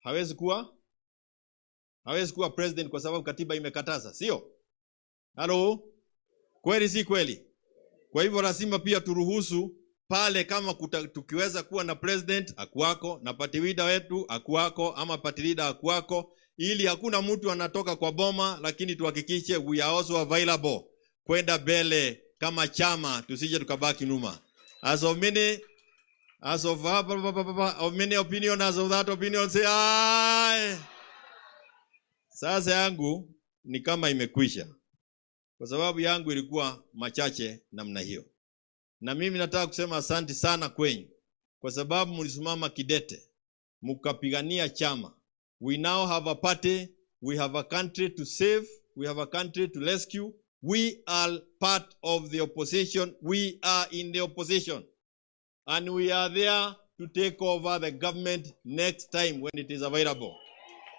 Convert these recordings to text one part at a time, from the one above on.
hawezi kuwa president kwa sababu katiba imekataza, sio? Halo? Kweli si kweli? Kwa hivyo lazima pia turuhusu pale kama tukiweza kuwa na president akuwako na party leader wetu akuwako ama party leader akuwako, ili hakuna mtu anatoka kwa boma, lakini tuhakikishe we are also available kwenda mbele kama chama, tusije tukabaki nyuma. As of many opinion, as of that opinion, say aye. Sasa yangu ni kama imekwisha, kwa sababu yangu ilikuwa machache namna hiyo. Na mimi nataka kusema asante sana kwenyu, kwa sababu mlisimama kidete, mkapigania chama. We now have a party, we have a country to save, we have a country to rescue. We are part of the opposition, we are in the opposition. And we are there to take over the government next time when it is available.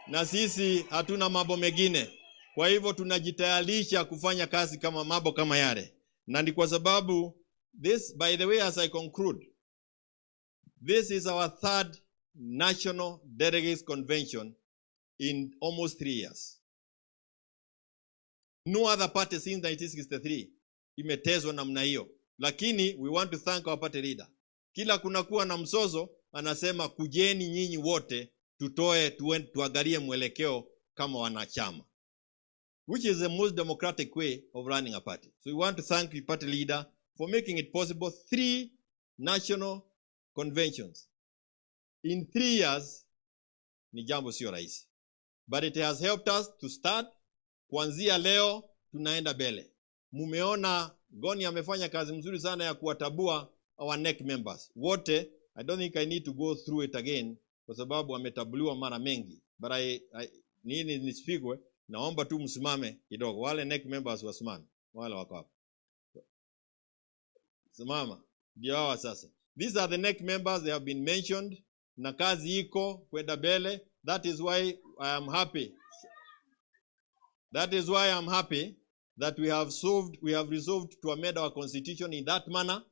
Na sisi hatuna mambo mengine. Kwa hivyo tunajitayarisha kufanya kazi kama mambo kama yale. Na ni kwa sababu this, by the way, as I conclude, this is our third National Delegates Convention in almost 3 years. No other party since 1963 imetezwa namna hiyo. Lakini we want to thank our party leader. Kila kunakuwa na mzozo, anasema kujeni nyinyi wote tuangalie mwelekeo kama wanachama, which is the most democratic way of running a party. So we want to thank the party leader for making it possible 3 national conventions in 3 years. Ni jambo sio rahisi, but it has helped us to start. Kuanzia leo tunaenda mbele. Mumeona Goni amefanya kazi mzuri sana ya kuwatabua our NEC members wote. I don't think I need to go through it again, kwa sababu ametabuliwa mara mengi, but nini nisipigwe. Naomba tu msimame kidogo, wale NEC members wasimame, wale wako hapa simama, ndio hawa sasa. These are the NEC members, they have been mentioned, na kazi iko kwenda mbele. That is why I am happy. That is why I'm happy that we have resolved to amend our constitution in that manner,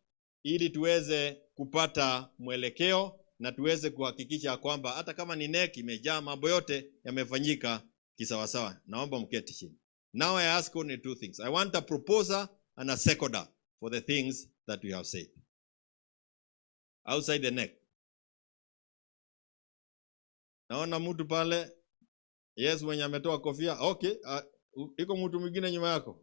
ili tuweze kupata mwelekeo na tuweze kuhakikisha kwamba hata kama ni NEC imejaa mambo yote yamefanyika kisawasawa. Naomba mketi chini. Now I ask only 2 things. I want a proposer and a seconder for the things that we have said. Outside the NEC. Naona mtu pale. Yes, mwenye ametoa kofia. Okay, iko mtu mwingine nyuma yako.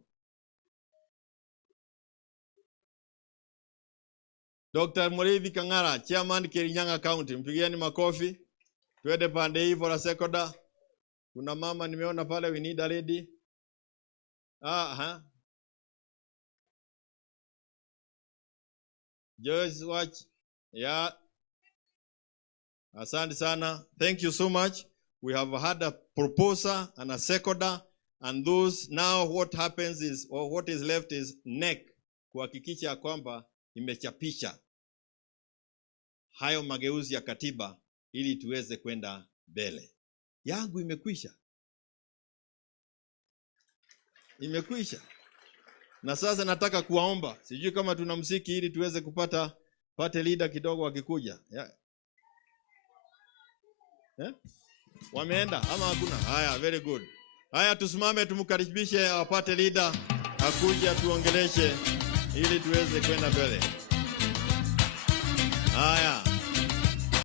Dr. Muriithi Kang'ara, Chairman Kirinyaga County, mpigieni makofi. Tuende pande hii for a seconder. Kuna mama nimeona pale, we need a lady. Joyce Watch. Yeah. Asante sana. Thank you so much. We have had a proposer and a seconder, and those now what happens is, or what is left is NEC kuhakikisha kwamba imechapisha hayo mageuzi ya katiba ili tuweze kwenda mbele. Yangu imekwisha. Imekwisha. Na sasa nataka kuwaomba, sijui kama tuna muziki ili tuweze kupata party leader kidogo wakikuja. Yeah. Wameenda ama hakuna? Haya, very good. Haya, tusimame tumkaribishe our party leader akuja tuongeleshe ili tuweze kwenda mbele. Haya.